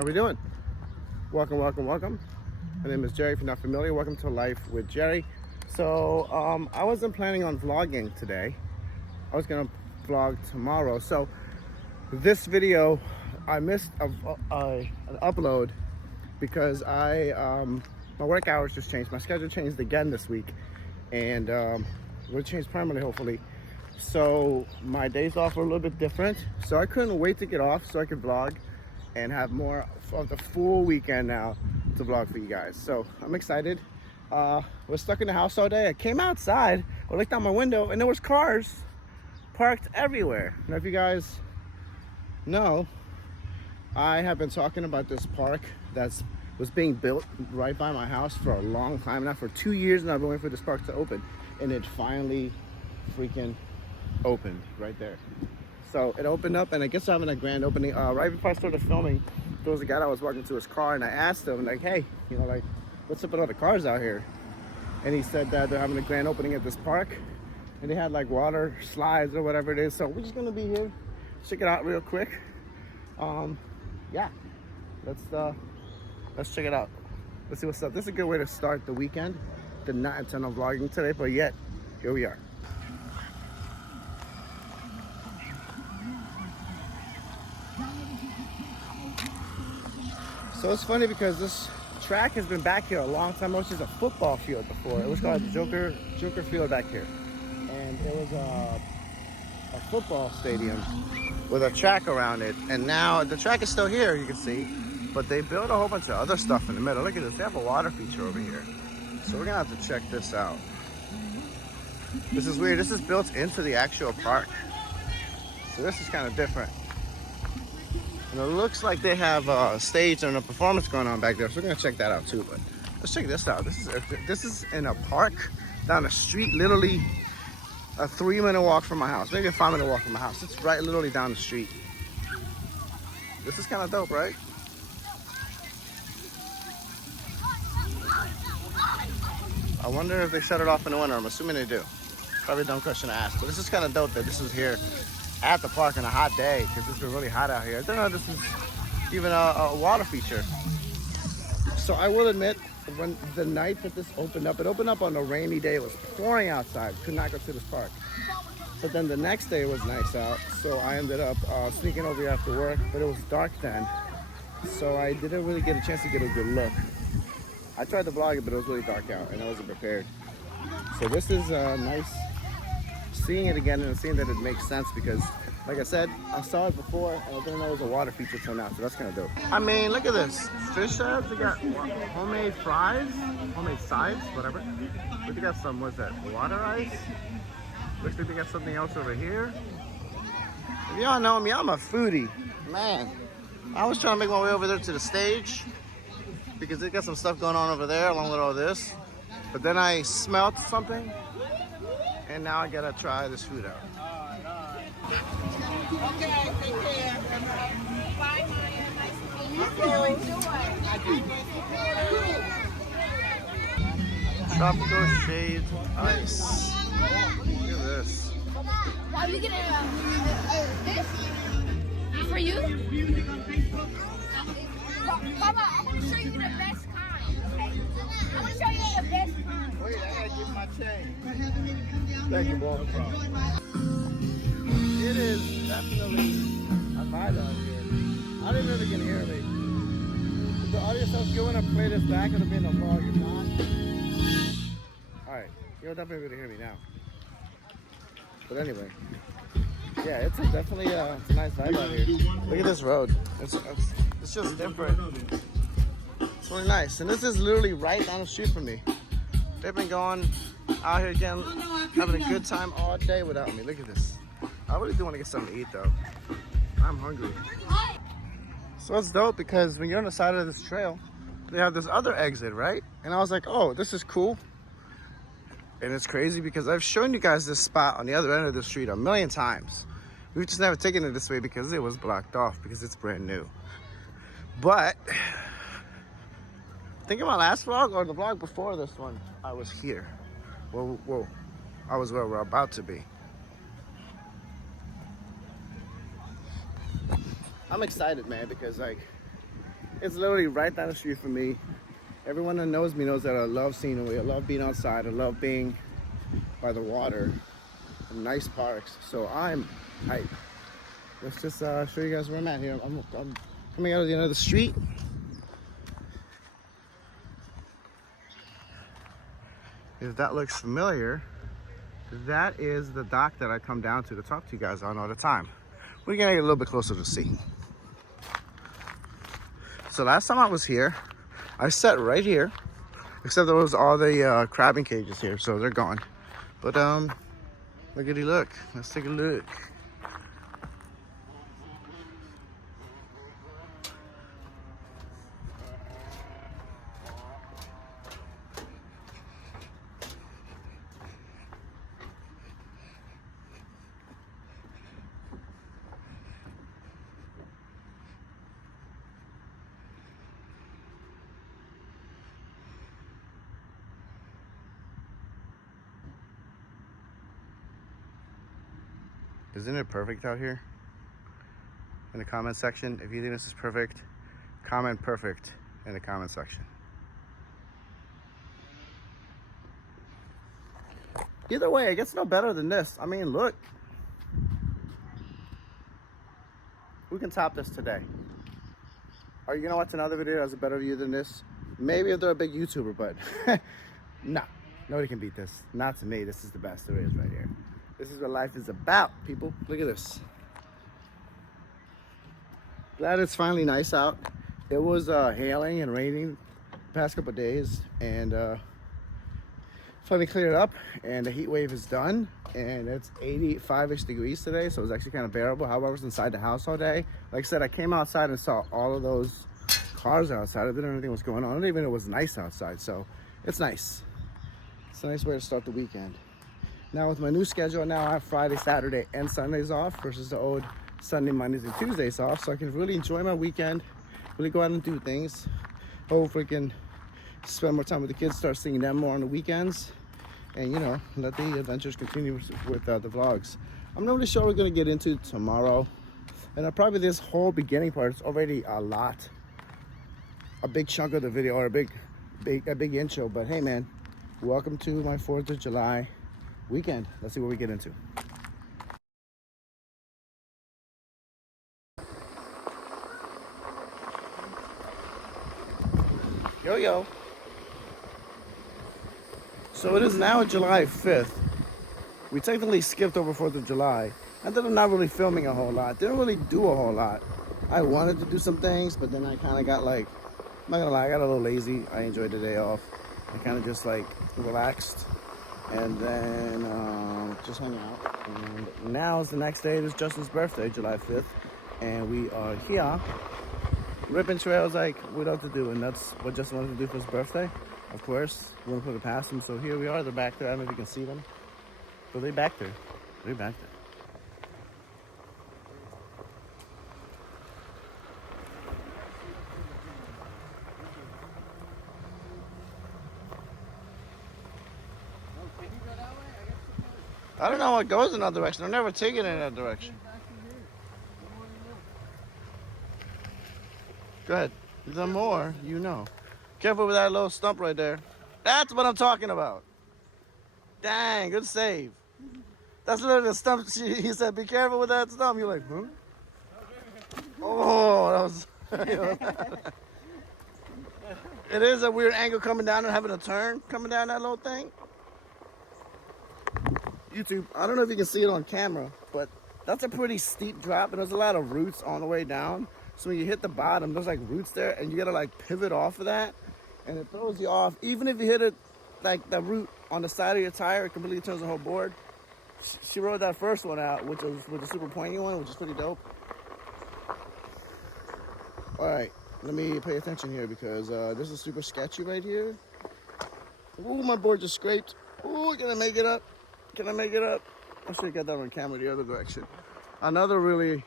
How we doing? Welcome. My name is Jerry. If you're not familiar, welcome to Life with Jerry. So I wasn't planning on vlogging today. I was gonna vlog tomorrow. So this video, I missed an upload because my work hours just changed. My schedule changed again this week, and will change permanently, hopefully. So my days off are a little bit different. So I couldn't wait to get off so I could vlog and have more of the full weekend now to vlog for you guys. So I'm excited. We're stuck in the house all day. I came outside, I looked out my window, and there was cars parked everywhere. Now, if you guys know, I have been talking about this park that was being built right by my house for a long time now. For 2 years now, I've been waiting for this park to open, and it finally freaking opened right there. So it opened up, and I guess I'm having a grand opening. Right before I started filming, there was a guy that was walking to his car, and I asked him, like, hey, you know, like, what's up with all the cars out here? And he said that they're having a grand opening at this park, and they had like water slides or whatever it is. So we're just gonna be here, check it out real quick. Yeah, let's check it out. Let's see what's up. This is a good way to start the weekend. Did not intend on vlogging today, but yet here we are. So it's funny because this track has been back here a long time. It was just a football field before. It was called the Joker Field back here. And it was a football stadium with a track around it. And now the track is still here, you can see. But they built a whole bunch of other stuff in the middle. Look at this, they have a water feature over here. So we're gonna have to check this out. This is weird, this is built into the actual park. So this is kind of different. And it looks like they have a stage and a performance going on back there, so we're gonna check that out too. But let's check this out. This is in a park down the street, literally a 3-minute walk from my house, maybe a 5-minute walk from my house. It's right literally down the street. This is kind of dope, right? I wonder if they shut it off in the winter. I'm assuming they do. Probably a dumb question to ask, but this is kind of dope that this is here at the park on a hot day, because it's been really hot out here. I don't know if this is even a water feature. So I will admit, when the night that this opened up, it opened up on a rainy day. It was pouring outside. Could not go to this park. But then the next day it was nice out, so I ended up sneaking over here after work, but it was dark then, so I didn't really get a chance to get a good look. I tried to vlog it, but it was really dark out and I wasn't prepared. So this is nice seeing it again and seeing that it makes sense, because like I said, I saw it before and I didn't know it was a water feature till now, so that's kind of dope. I mean, look at this. Fish heads, they got homemade fries, homemade sides, whatever. But they got some, what's that, water ice? Looks like they got something else over here. If y'all know me, I'm a foodie. Man, I was trying to make my way over there to the stage because they got some stuff going on over there along with all this. But then I smelled something, and now I gotta try this food out. Okay, take care. Bye, Maya. Nice to meet you. Enjoy. Tropical shaved ice. Look at this. Are you gonna this for you? Mama, I'm gonna show you the best kind. Okay? I'm gonna show you the best kind. Wait, I gotta get my change. Thank you, boy. It is definitely a vibe out here. I don't know if you can hear me. If the audio sounds good when I play this back, it'll be in the vlog. If not, alright, you'll definitely be able to hear me now. But anyway, yeah, it's definitely it's a nice vibe out here. Look at this road. It's just different. It's really nice. And this is literally right down the street from me. They've been going out here again, having a good time all day without me. Look at this. I really do want to get something to eat though. I'm hungry. So it's dope because when you're on the side of this trail, they have this other exit, right? And I was like, oh, this is cool. And it's crazy because I've shown you guys this spot on the other end of the street a million times. We've just never taken it this way because it was blocked off because it's brand new. But I think in my last vlog or the vlog before this one, I was here. Whoa. I was where we're about to be. I'm excited, man, because like It's literally right down the street from me. Everyone that knows me knows that I love scenery. I love being outside. I love being by the water. Nice parks. So I'm hyped. Let's just show you guys where I'm at here. I'm coming out of the end of the street. If that looks familiar, that is the dock that I come down to talk to you guys on all the time. We're gonna get a little bit closer to see. So last time I was here, I sat right here, except there was all the crabbing cages here, so they're gone. But lookity look. Let's take a look. Isn't it perfect out here? In the comment section, if you think this is perfect, comment perfect in the comment section. Either way, it gets no better than this. I mean, look. We can top this today. Are you gonna watch another video that has a better view than this? Maybe if they're a big YouTuber, but no, nobody can beat this. Not to me. This is the best there is right here. This is what life is about, people. Look at this. Glad it's finally nice out. It was hailing and raining the past couple of days, and finally cleared up, and the heat wave is done, and it's 85-ish degrees today, so it's actually kind of bearable. However, I was inside the house all day. Like I said, I came outside and saw all of those cars outside. I didn't know anything was going on. I didn't even know it was nice outside, so it's nice. It's a nice way to start the weekend. Now with my new schedule, now I have Friday, Saturday, and Sundays off versus the old Sunday, Mondays, and Tuesdays off. So I can really enjoy my weekend, really go out and do things. Hopefully I can spend more time with the kids, start seeing them more on the weekends, and you know, let the adventures continue with the vlogs. I'm not really sure what we're gonna get into tomorrow. And probably this whole beginning part is already a big chunk of the video, or a big intro. But hey man, welcome to my 4th of July weekend. Let's see what we get into. Yo. So it is now July 5th. We technically skipped over 4th of July. I did not really filming a whole lot. Didn't really do a whole lot. I wanted to do some things, but then I kind of got like, I'm not gonna lie, I got a little lazy. I enjoyed the day off. I kind of just like relaxed, and then just hung out. And now is the next day. It is Justin's birthday, July 5th, and we are here ripping trails like we love to do, and that's what Justin wanted to do for his birthday. Of course, we want to put it past him. So here we are. They're back there. I don't know if you can see them, but they're back there. They're back there. I don't know what goes in that direction. I've never taken it in that direction. Go ahead. Is there more? You know. Careful with that little stump right there. That's what I'm talking about. Dang, good save. That's literally the stump. He said, be careful with that stump. You're like, huh? Oh, that was... It is a weird angle coming down and having a turn coming down that little thing. YouTube, I don't know if you can see it on camera, but that's a pretty steep drop, and there's a lot of roots on the way down. So when you hit the bottom, there's like roots there, and you gotta like pivot off of that, and it throws you off. Even if you hit it like the root on the side of your tire, it completely turns the whole board. She rode that first one out, which was with the super pointy one, which is pretty dope. All right, let me pay attention here, because this is super sketchy right here. Ooh, my board just scraped. Ooh, can I make it up? Can I make it up? I should have got that on camera the other direction. Another really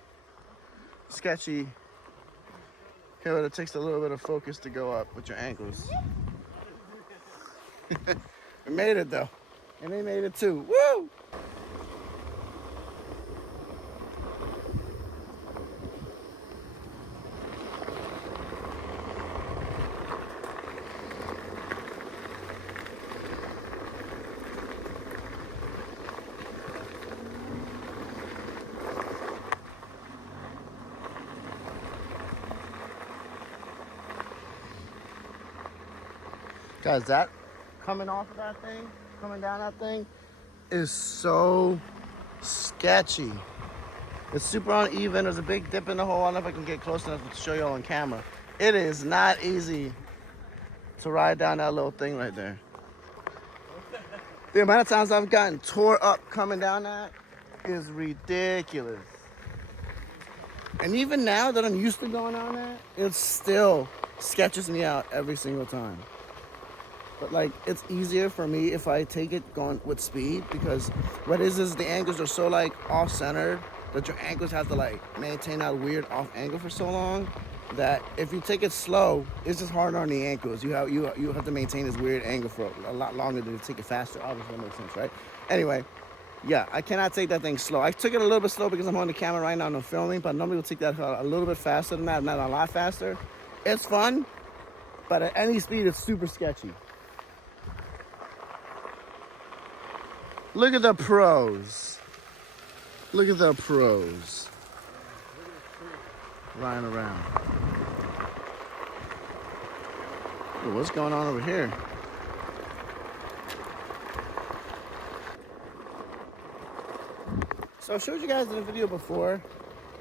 sketchy hill that takes a little bit of focus to go up with your ankles. We made it though. And they made it too. Woo! Guys, that coming off of that thing, coming down that thing, is so sketchy. It's super uneven. There's a big dip in the hole. I don't know if I can get close enough to show you all on camera. It is not easy to ride down that little thing right there. The amount of times I've gotten tore up coming down that is ridiculous. And even now that I'm used to going on that, it still sketches me out every single time. But like, it's easier for me if I take it going with speed, because what is the angles are so like off-centered that your ankles have to like maintain that weird off angle for so long that if you take it slow, it's just harder on the ankles. You have to maintain this weird angle for a lot longer than to take it faster. Obviously, that makes sense, right? Anyway, yeah, I cannot take that thing slow. I took it a little bit slow because I'm on the camera right now and I'm filming, but normally we'll take that a little bit faster than that, not a lot faster. It's fun, but at any speed, it's super sketchy. Look at the pros. Look at the pros. Lying around. Ooh, what's going on over here? So I showed you guys in a video before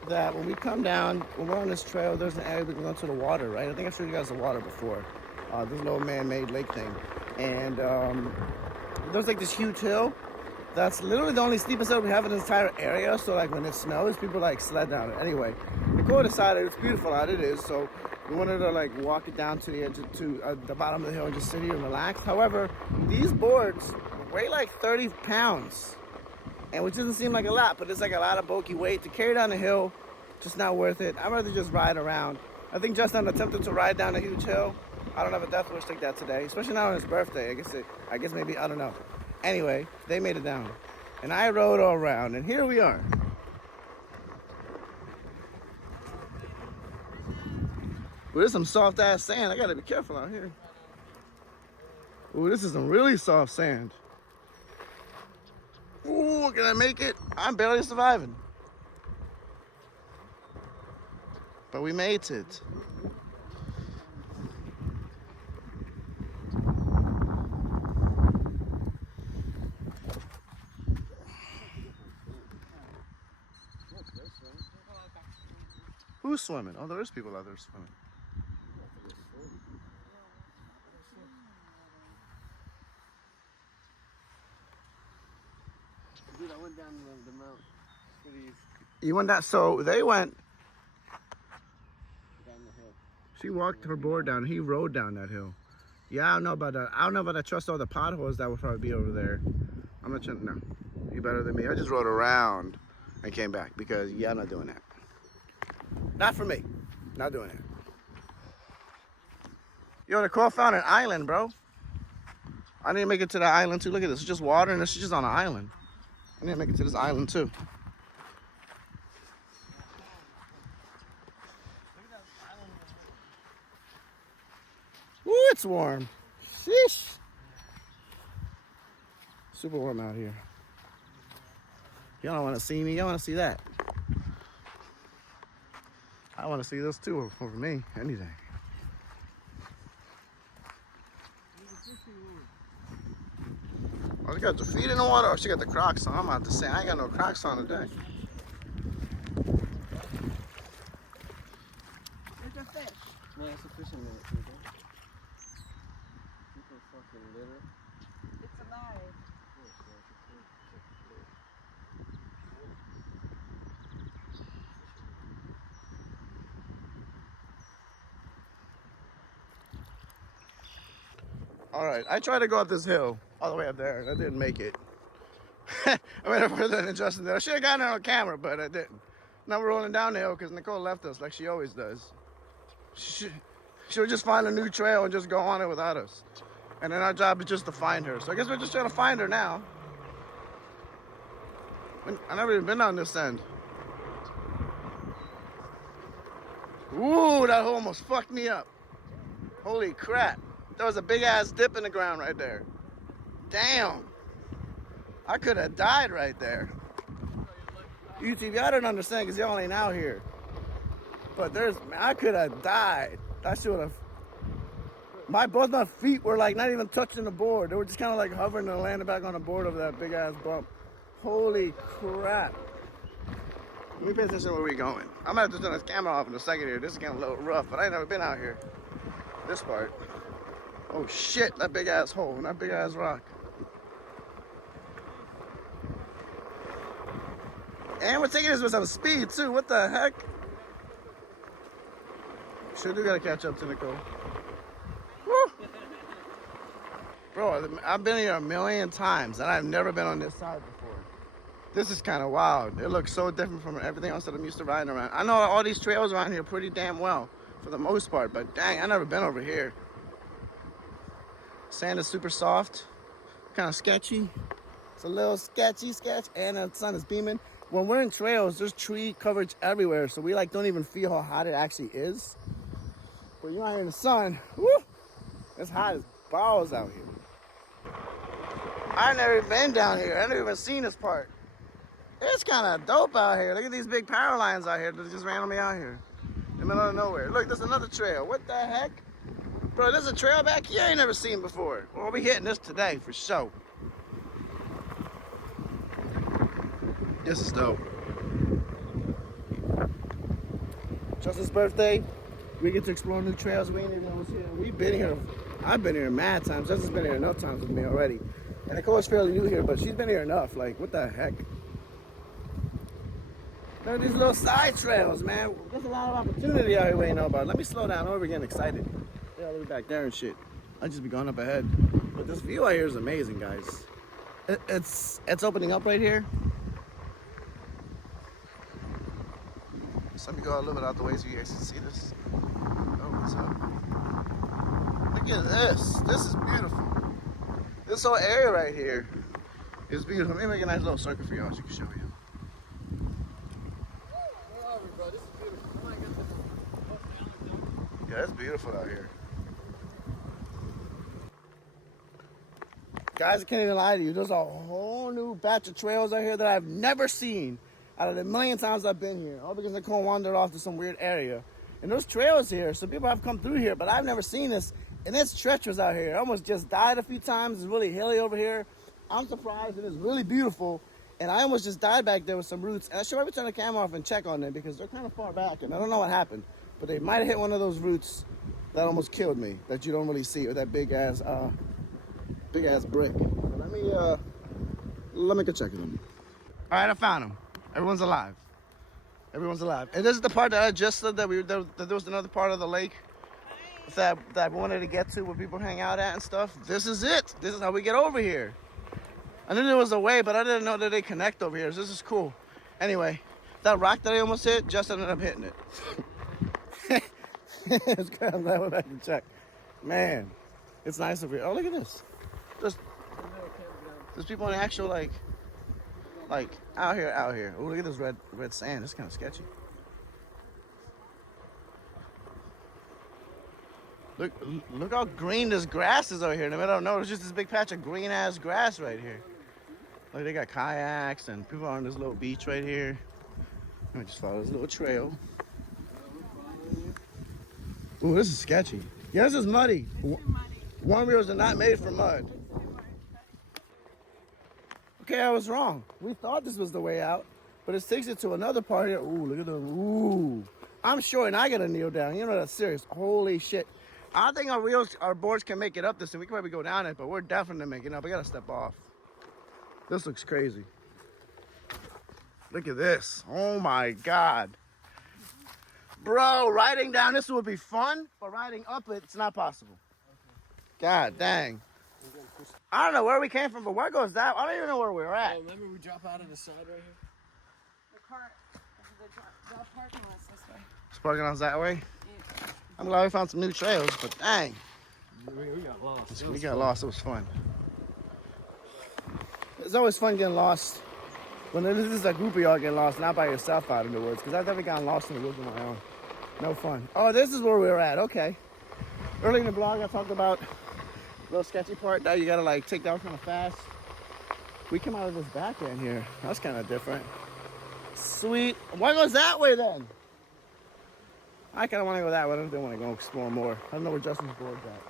that when we come down, when we're on this trail, there's an area we can go to the water, right? I think I showed you guys the water before. This little man-made lake thing. And there's like this huge hill. That's literally the only steepest hill we have in this entire area. So like when it snows, people like sled down it. Anyway, the cool decided it's beautiful out, it is. So we wanted to like walk it down to the edge to the bottom of the hill and just sit here and relax. However, these boards weigh like 30 pounds. And which doesn't seem like a lot, but it's like a lot of bulky weight to carry down the hill. Just not worth it. I'd rather just ride around. I think Justin attempted to ride down a huge hill. I don't have a death wish like that today, especially not on his birthday. I guess maybe, I don't know. Anyway, they made it down. And I rode all around, and here we are. Well, there's some soft ass sand. I gotta be careful out here. Ooh, this is some really soft sand. Ooh, can I make it? I'm barely surviving. But we made it. Who's swimming? Oh, there is people out there swimming. Dude, I went down the mount. You went down, so they went. Down the hill. She walked her board down. He rode down that hill. Yeah, I don't know about that. I don't know about I trust all the potholes that would probably be over there. I'm not sure. No, you better than me. I just rode around and came back because yeah, I'm not doing that. Not for me. Not doing it. Yo, Nicole found an island, bro. I need to make it to the island too. Look at this. It's just water and it's just on an island. I need to make it to this island too. Ooh, it's warm. Sheesh. Super warm out here. Y'all don't want to see me. Y'all want to see that. I want to see this too over me. Anything. Oh, she got the feet in the water. Oh, she got the Crocs on. I'm about to say, I ain't got no Crocs on today. There's a fish. No, it's a fishing net. People fucking litter. It's alive. All right, I tried to go up this hill all the way up there, and I didn't make it. I went up further than Justin did. I should have gotten it on camera, but I didn't. Now we're rolling down the hill because Nicole left us like she always does. She'll just find a new trail and just go on it without us. And then our job is just to find her. So I guess we're just trying to find her now. I've never even been on this end. Ooh, that hole almost fucked me up. Holy crap. There was a big ass dip in the ground right there. Damn. I could have died right there. YouTube, y'all don't understand because y'all ain't out here. But I could have died. That should have Both my feet were like not even touching the board. They were just kind of like hovering and landing back on the board over that big ass bump. Holy crap. Let me pay attention to where we're going. I'm gonna have to turn this camera off in a second here. This is getting a little rough, but I ain't never been out here. This part. Oh shit, that big ass hole and that big ass rock. And we're taking this with some speed too. What the heck? Sure do gotta catch up to Nicole. Woo! Bro, I've been here a million times and I've never been on this side before. This is kind of wild. It looks so different from everything else that I'm used to riding around. I know all these trails around here pretty damn well for the most part, but dang, I've never been over here. Sand is super soft, kind of sketchy. It's a little sketchy, and the sun is beaming. When we're in trails, there's tree coverage everywhere, so we like don't even feel how hot it actually is. But you're out here in the sun, whoo, it's hot as balls out here. I've never been down here. I've never even seen this part. It's kind of dope out here. Look at these big power lines out here that just randomly out here in the middle of nowhere. Look, there's another trail. What the heck? Bro, there's a trail back here I ain't never seen before. We'll be hitting this today for sure. This is dope. Justin's birthday. We get to explore new trails. We ain't even know what's here. We've been here. I've been here mad times. Justin's been here enough times with me already. And Nicole's fairly new here, but she's been here enough. Like, what the heck? Look at these little side trails, man. There's a lot of opportunity out here we ain't know about. Let me slow down. We're getting excited. They're all the way back there and shit. I just be going up ahead. But this view out here is amazing, guys. It's opening up right here. So let me go a little bit out the way so you guys can see this. Oh, what's up? Look at this. This is beautiful. This whole area right here is beautiful. Let me make a nice little circle for y'all so I can show you. Yeah, it's beautiful out here. Guys, I can't even lie to you. There's a whole new batch of trails out here that I've never seen out of the million times I've been here. All because Nicole wandered off to some weird area. And there's trails here. Some people have come through here, but I've never seen this. And it's treacherous out here. I almost just died a few times. It's really hilly over here. I'm surprised. It is really beautiful. And I almost just died back there with some roots. And I should probably turn the camera off and check on them because they're kind of far back. And I don't know what happened. But they might have hit one of those roots that almost killed me. That you don't really see. Or that big ass brick. But let me go check them. All right, I found them. Everyone's alive. Everyone's alive. And this is the part that I just said that there was another part of the lake that I wanted to get to where people hang out at and stuff. This is it. This is how we get over here. I knew there was a way, but I didn't know that they connect over here. So this is cool. Anyway, that rock that I almost hit, just ended up hitting it. It's good. I'm glad we're back to check. Man, it's nice over here. Oh, look at this. There's people in actual like out here. Oh, look at this red sand. It's kind of sketchy. Look how green this grass is over here in the middle of nowhere. There's just this big patch of green ass grass right here. Look, they got kayaks and people are on this little beach right here. Let me just follow this little trail. Ooh, this is sketchy. Yeah, this is muddy. Onewheels are not made for mud. Okay, I was wrong. We thought this was the way out, but it takes it to another part here. Ooh, look at them. Ooh. I'm sure, and I gotta kneel down. You know that's serious. Holy shit. I don't think our boards can make it up this, and we can probably go down it, but we're definitely making it up. We gotta step off. This looks crazy. Look at this. Oh my God. Bro, riding down this would be fun, but riding up it's not possible. God dang. I don't know where we came from, but where goes that? I don't even know where we're at. Oh, remember we drop out of the side right here? The car, the parking lot's this way. It's parking lot's that way? Yeah. I'm glad we found some new trails, but dang. We got lost. We got lost. It was fun. It's always fun getting lost. When this is a group of y'all getting lost, not by yourself out in the woods, because I've never gotten lost in the woods on my own. No fun. Oh, this is where we were at. Okay. Early in the vlog, I talked about little sketchy part that you gotta like take down kind of fast. We come out of this back end here. That's kind of different. Sweet. Why goes that way then? I kind of want to go that way. I don't want to go explore more. I don't know where Justin's board's at.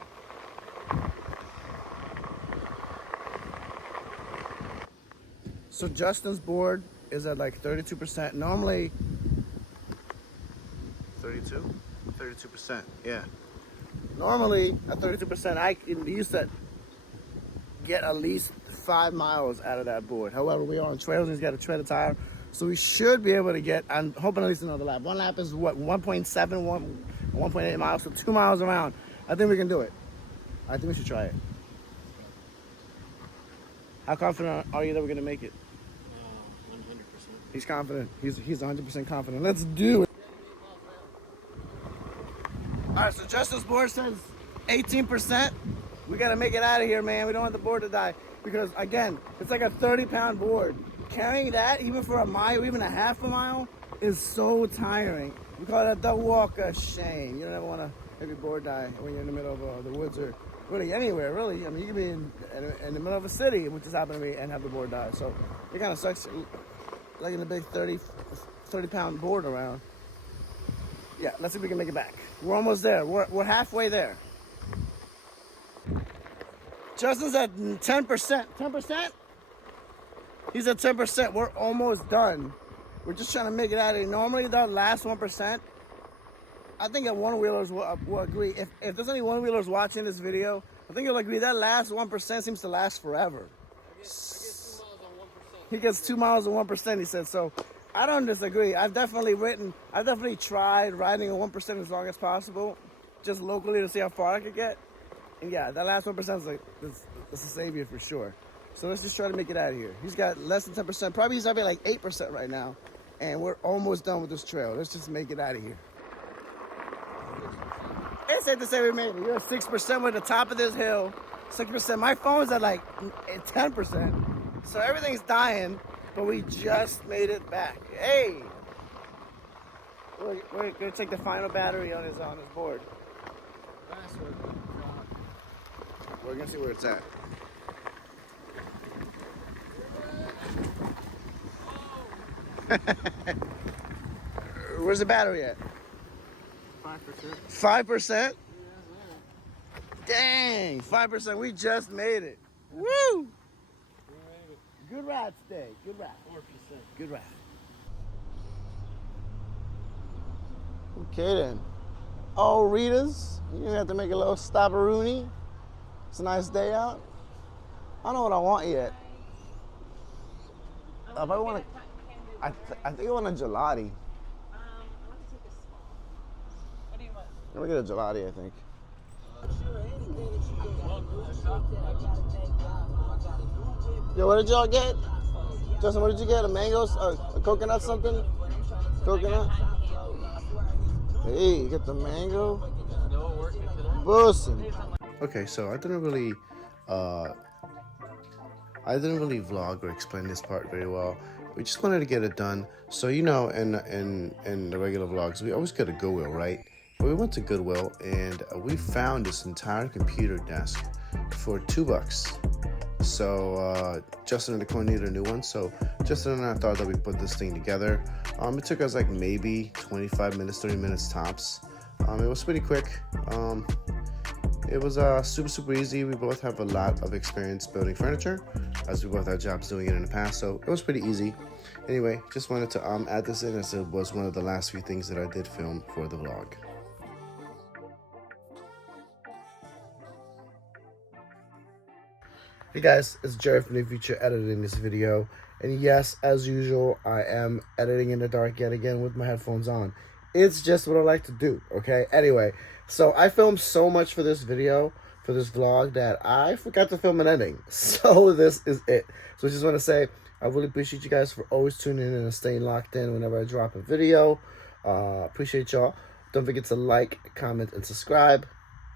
So Justin's board is at like 32%. Normally, 32%, yeah. Normally at 32%, I can use that, get at least 5 miles out of that board. However, we're on trails and he's got a tread a tire. So we should be able to get, I'm hoping at least another lap. One lap is what, 1.7, 1.8 miles, so 2 miles around. I think we can do it. I think we should try it. How confident are you that we're gonna make it? 100%. He's confident. He's 100% confident. Let's do it. All right, so Justin's board says 18%. We gotta make it out of here, man. We don't want the board to die because, again, it's like a 30-pound board. Carrying that, even for a mile, even a half a mile, is so tiring. We call that the walk of shame. You don't ever want to have your board die when you're in the middle of the woods or really anywhere, really. I mean, you could be in the middle of a city, which has happened to me, and have the board die. So it kind of sucks, like in a big 30-pound board around. Yeah, let's see if we can make it back. We're almost there. We're halfway there. Justin's at 10%. 10%? He's at 10%. We're almost done. We're just trying to make it out of here. Normally, the last 1%, I think that one-wheelers will agree. If there's any one-wheelers watching this video, I think you'll agree that last 1% seems to last forever. I guess 2 miles on 1%. He gets 2 miles and 1%, he said. So I don't disagree. I've definitely tried riding a 1% as long as possible, just locally to see how far I could get. And yeah, that last 1% is like, it's a savior for sure. So let's just try to make it out of here. He's got less than 10%. Probably he's having like 8% right now. And we're almost done with this trail. Let's just make it out of here. It's safe to say we made it. You're at 6%. We're at the top of this hill. 6%. My phone's at like 10%. So everything's dying, but we just made it back. Hey! We're gonna take the final battery on his board. We're gonna see where it's at. Where's the battery at? 5%. 5%? Dang, 5%. We just made it. Woo! Good ride today. Good ride. 4%. Good ride. Okay then. Oh, Rita's, you have to make a little stop-a-rooney. It's a nice day out. I don't know what I want yet. If I want to, I think I want a gelati. I want to take a small. What do you want? I'm gonna get a gelati, I think. Yo, what did y'all get? Justin, what did you get? A mango? A coconut something? Coconut? Hey, you get the mango? No working today. Bussin'. Okay, so I didn't really vlog or explain this part very well. We just wanted to get it done. So in the regular vlogs, we always go to Goodwill, right? But we went to Goodwill and we found this entire computer desk for $2. So Justin and Nicole needed a new one. So Justin and I thought that we put this thing together. It took us like maybe 25 minutes, 30 minutes tops. It was pretty quick. It was super easy. We both have a lot of experience building furniture, as we both had jobs doing it in the past, so it was pretty easy. Anyway, just wanted to add this in, as it was one of the last few things that I did film for the vlog. Hey guys, it's Jerry from the future editing this video, and yes, as usual, I am editing in the dark yet again with my headphones on. It's just what I like to do, okay? Anyway, so I filmed so much for this video, for this vlog, that I forgot to film an ending. So this is it. So I just want to say, I really appreciate you guys for always tuning in and staying locked in whenever I drop a video. Appreciate y'all. Don't forget to like, comment, and subscribe.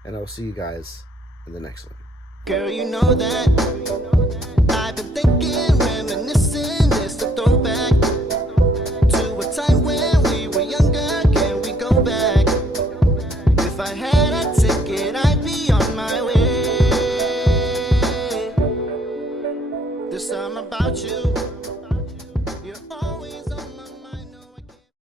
And I'll see you guys in the next one. Girl, you know that I've been thinking, reminiscing, it's a throwback to a time when we were younger. Can we go back? If I had a ticket, I'd be on my way. There's something about you